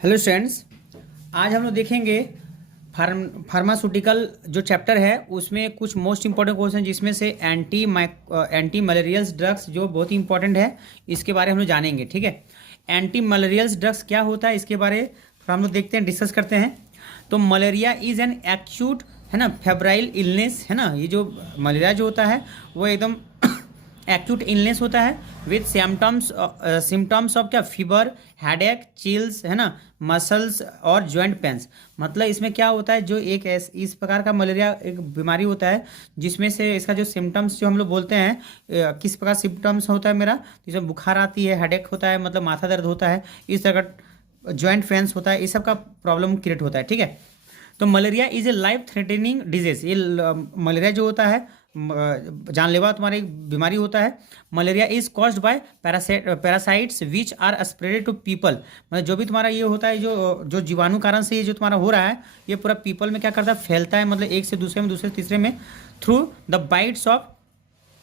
Hello students. आज हम लोग देखेंगे फार्मास्यूटिकल जो चैप्टर है उसमें कुछ मोस्ट इंपॉर्टेंट क्वेश्चन जिसमें से एंटी मलेरियल्स ड्रग्स जो बहुत ही इंपॉर्टेंट है इसके बारे में हम लोग जानेंगे। ठीक है, एंटी मलेरियल्स ड्रग्स क्या होता है इसके बारे थोड़ा हम लोग देखते हैं, डिस्कस करते हैं। तो मलेरिया इज़ एन एक्यूट है ना फेब्राइल इलनेस है ना। ये जो मलेरिया जो होता है वो एकदम एक्यूट इलनेस होता है विथ सिम्टम्स ऑफ क्या, फीवर, हेडेक, चिल्स है ना, मसल्स और जॉइंट पेन्स। मतलब इसमें क्या होता है, जो एक इस प्रकार का मलेरिया एक बीमारी होता है जिसमें से इसका जो सिम्टम्स जो हम लोग बोलते हैं किस प्रकार सिम्टम्स होता है मेरा, जैसे बुखार आती है, हेडेक होता है मतलब माथा दर्द होता है, इस तरह का जॉइंट पेन्स होता है, ये सब का प्रॉब्लम क्रिएट होता है। ठीक है, तो malaria is a life threatening disease. ये मलेरिया जो होता है जानलेवा तुम्हारी एक बीमारी होता है। Malaria is caused by parasites which are spreaded to people. मतलब जो भी तुम्हारा ये होता है, जो जीवाणु कारण से ये जो तुम्हारा हो रहा है ये पूरा पीपल में क्या करता है, फैलता है। मतलब एक से दूसरे में, दूसरे से तीसरे में through the bites of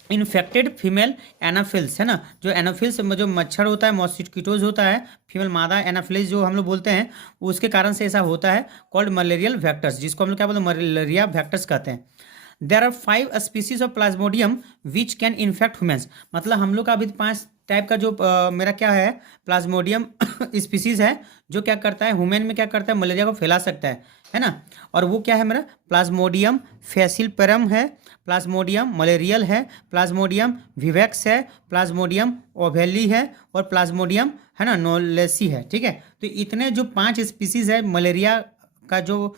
infected female Anopheles है ना। जो एनाफिल्स जो मच्छर होता है, मॉस्किटोज होता है, फीमेल मादा एनाफिल्स जो हम लोग बोलते हैं, उसके कारण से ऐसा होता है। कॉल्ड मलेरियल वेक्टर्स, जिसको हम लोग क्या बोलते हैं, मलेरिया वेक्टर्स कहते हैं। There are 5 species of Plasmodium which can infect humans. मतलब हम लोग का अभी 5 टाइप का जो मेरा क्या है, प्लाज्मोडियम स्पीसीज है जो क्या करता है, ह्यूमन में क्या करता है, मलेरिया को फैला सकता है ना। और वो क्या है मेरा, प्लाज्मोडियम फैसिलपेरम है, प्लाज्मोडियम मलेरियल है, प्लाज्मोडियम विवेक्स है, प्लाज्मोडियम ओवेली है और प्लाज्मोडियम है ना नोलेसी है। ठीक है, तो इतने जो 5 स्पीसीज है मलेरिया का, जो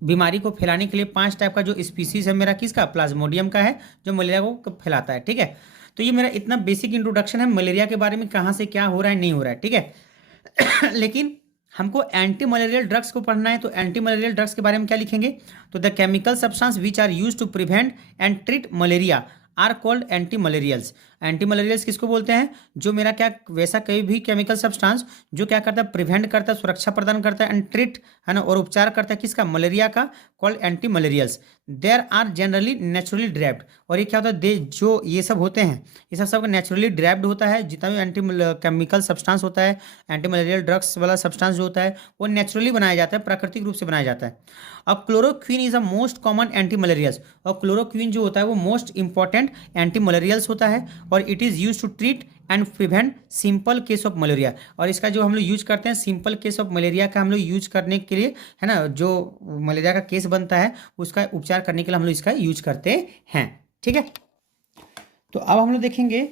बीमारी को फैलाने के लिए 5 टाइप का जो स्पीसीज है मेरा, किसका, प्लाज्मोडियम का है, जो मलेरिया को फैलाता है। ठीक है, तो ये मेरा इतना बेसिक इंट्रोडक्शन है मलेरिया के बारे में, कहाँ से क्या हो रहा है नहीं हो रहा है। ठीक है लेकिन हमको एंटी मलेरियल ड्रग्स को पढ़ना है, तो एंटी मलेरियल ड्रग्स के बारे में क्या लिखेंगे, तो the chemical substance which are use to prevent and treat malaria are called anti malarials. Anti malarials किसको बोलते हैं, जो मेरा क्या वैसा कोई भी केमिकल सब्सटेंस जो क्या करता है, प्रिवेंट करता है, सुरक्षा प्रदान करता है, एंड ट्रीट है ना, और उपचार करता है किसका, मलेरिया का, called anti malarials. There are generally naturally derived. और ये क्या होता है, दे जो ये सब होते हैं ये सब नेचुरली ड्राइव्ड होता है। जितना भी एंटी केमिकल सब्सटेंस होता है, एंटी मलेरियल ड्रग्स वाला सब्सटेंस जो होता है वो नेचुरली बनाया जाता है, प्राकृतिक रूप से बनाया जाता है। अब chloroquine is a most common anti malarials. और क्लोरोक्विन जो होता है वो मोस्ट इंपॉर्टेंट एंटी मलेरियल्स होता है और it is use to treat and prevent simple case of malaria. और इसका जो हम लोग यूज करते हैं सिंपल केस ऑफ मलेरिया का, हम लोग यूज करने के लिए है ना, जो मलेरिया का केस बनता है उसका उपचार करने के लिए हम लोग इसका यूज करते हैं। ठीक है, तो अब हम लोग देखेंगे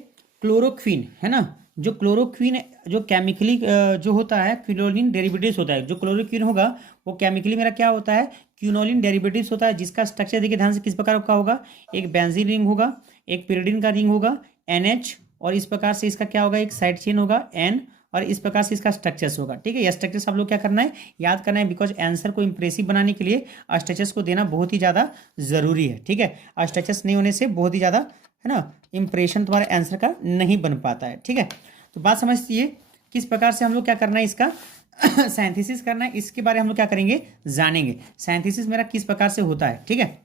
क्लोरोक्विन है ना। जो क्लोरोक्विन जो केमिकली जो होता है क्विनोलिन डेरिवेटिव्स होता है। जो क्लोरोक्विन होगा वो केमिकली मेरा क्या होता है, क्विनोलिन डेरिवेटिव्स होता है, जिसका स्ट्रक्चर देखिए ध्यान से किस प्रकार का होगा, एक बेंजीन रिंग होगा, एक pyridine का रिंग होगा NH, और इस प्रकार से इसका क्या होगा, एक साइड चेन होगा N, और इस प्रकार से इसका स्ट्रक्चर्स होगा। ठीक है, ये स्ट्रक्चर्स आप लोग क्या करना है, याद करना है, बिकॉज आंसर को इंप्रेसिव बनाने के लिए स्ट्रक्चर्स को देना बहुत ही ज़्यादा जरूरी है। ठीक है, स्ट्रक्चर्स नहीं होने से बहुत ही ज़्यादा है ना इंप्रेशन तुम्हारे आंसर का नहीं बन पाता है। ठीक है, तो बात समझिए किस प्रकार से हम लोग क्या करना है, इसका साइंथिसिस करना है, इसके बारे में हम लोग क्या करेंगे, जानेंगे साइंथिसिस मेरा किस प्रकार से होता है। ठीक है,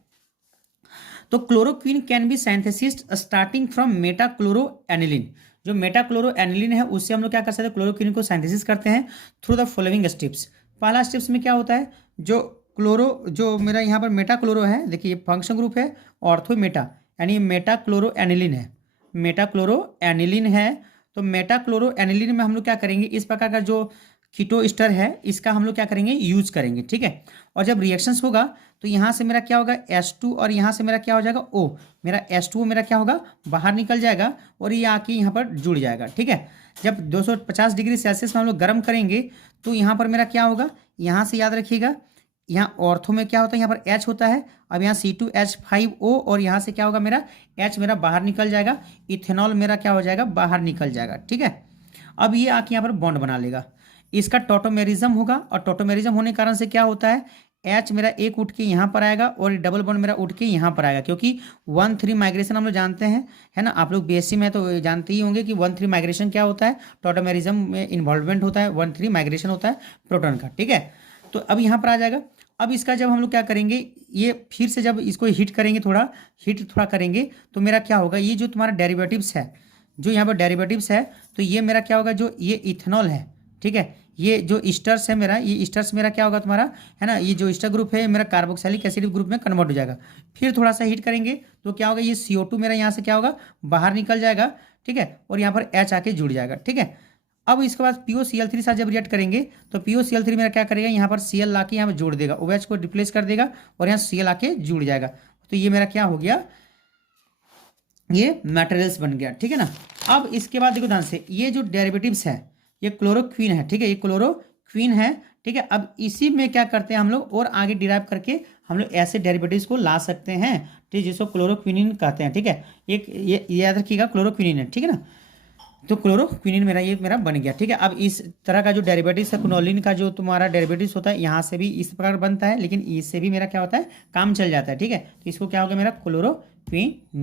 तो chloroquine can be synthesised starting from metachloroaniline. जो मेटाक्लोरोएनिलीन है उससे हम लोग क्या कर सकते हैं, क्लोरोक्विन को साइंथेसिस करते हैं थ्रू द फॉलोइंग स्टेप्स। पहला स्टेप्स में क्या होता है, जो मेरा यहाँ पर मेटाक्लोरो है, देखिए ये फंक्शन ग्रुप है, ऑर्थो मेटा यानी मेटाक्लोरोएनिलीन है, मेटाक्लोरोएनिलीन है। तो मेटाक्लोरोएनिलीन में हम लोग क्या करेंगे, इस प्रकार का जो कीटो एस्टर है इसका हम लोग क्या करेंगे, यूज करेंगे। ठीक है, और जब रिएक्शंस होगा तो यहाँ से मेरा क्या होगा H2 और यहाँ से मेरा क्या हो जाएगा O। मेरा H2O मेरा क्या होगा, बाहर निकल जाएगा और ये आके यहाँ पर जुड़ जाएगा। ठीक है, जब 250 डिग्री सेल्सियस में हम लोग गर्म करेंगे तो यहाँ पर मेरा क्या होगा, यहाँ से याद रखिएगा, यहाँ ऑर्थो में क्या होता है, यहाँ पर H होता है, अब यहाँ C2H5O और यहाँ से क्या होगा मेरा H मेरा बाहर निकल जाएगा, इथेनॉल मेरा क्या हो जाएगा, बाहर निकल जाएगा। ठीक है, अब ये आके यहाँ पर बॉन्ड बना लेगा, इसका टोटोमेरिज्म होगा, और टोटोमेरिज्म होने के कारण से क्या होता है, H मेरा एक उठ के यहाँ पर आएगा और डबल बॉन्ड मेरा उठ के यहाँ पर आएगा, क्योंकि 1,3 माइग्रेशन हम लोग जानते हैं है ना। आप लोग BSc में तो जानते ही होंगे कि 1,3 माइग्रेशन क्या होता है, टोटोमेरिज्म में इन्वॉल्वमेंट होता है, 1,3 माइग्रेशन होता है प्रोटॉन का। ठीक है, तो अब यहाँ पर आ जाएगा। अब इसका जब हम लोग क्या करेंगे, ये फिर से जब इसको हीट करेंगे, थोड़ा करेंगे तो मेरा क्या होगा, ये जो तुम्हारा डेरिवेटिव्स है, जो यहाँ पर डेरिवेटिव्स है, तो ये मेरा क्या होगा, जो ये इथेनॉल है ठीक है। ये जो ईस्टर्स है मेरा, ये ईस्टर्स मेरा क्या होगा तुम्हारा, है ना, ये जो ईस्टर ग्रुप है मेरा कार्बोक्सिलिक एसिड ग्रुप में कन्वर्ट हो जाएगा। फिर थोड़ा सा हीट करेंगे तो क्या होगा, ये CO2 मेरा यहाँ से क्या होगा, बाहर निकल जाएगा, ठीक है, और यहाँ पर H आके जुड़ जाएगा, ठीक है। अब इसके बाद POCl3 साथ जब रिएक्ट करेंगे तो POCl3 मेरा क्या करेगा, यहाँ पर Cl ला के यहाँ पर जोड़ देगा, OH को रिप्लेस कर देगा और यहाँ Cl आके जुड़ जाएगा। तो ये मेरा क्या हो गया, ये मटेरियल्स बन गया, ठीक है ना। अब इसके बाद देखो ध्यान से, ये जो डेरिवेटिव्स है ये क्लोरोक्वीन है, ठीक है, ये क्लोरोक्वीन है, ठीक है। अब इसी में क्या करते हैं हम लोग, और आगे डिराइव करके हम लोग ऐसे डेरिवेटिव्स को ला सकते हैं, ठीक है, जिसको क्लोरोक्विनिन कहते हैं, ठीक है। एक ये याद रखिएगा, क्लोरोक्विनिन है, ठीक है ना। तो क्लोरोक्विनिन मेरा ये मेरा बन गया, ठीक है। अब इस तरह का जो डेरिवेटिव्स है, क्विनोलिन का जो तुम्हारा डेरिवेटिव्स होता है, यहाँ से भी इस प्रकार बनता है, लेकिन इससे भी मेरा क्या होता है, काम चल जाता है, ठीक है। तो इसको क्या होगा मेरा क्लोरोक्विनिन।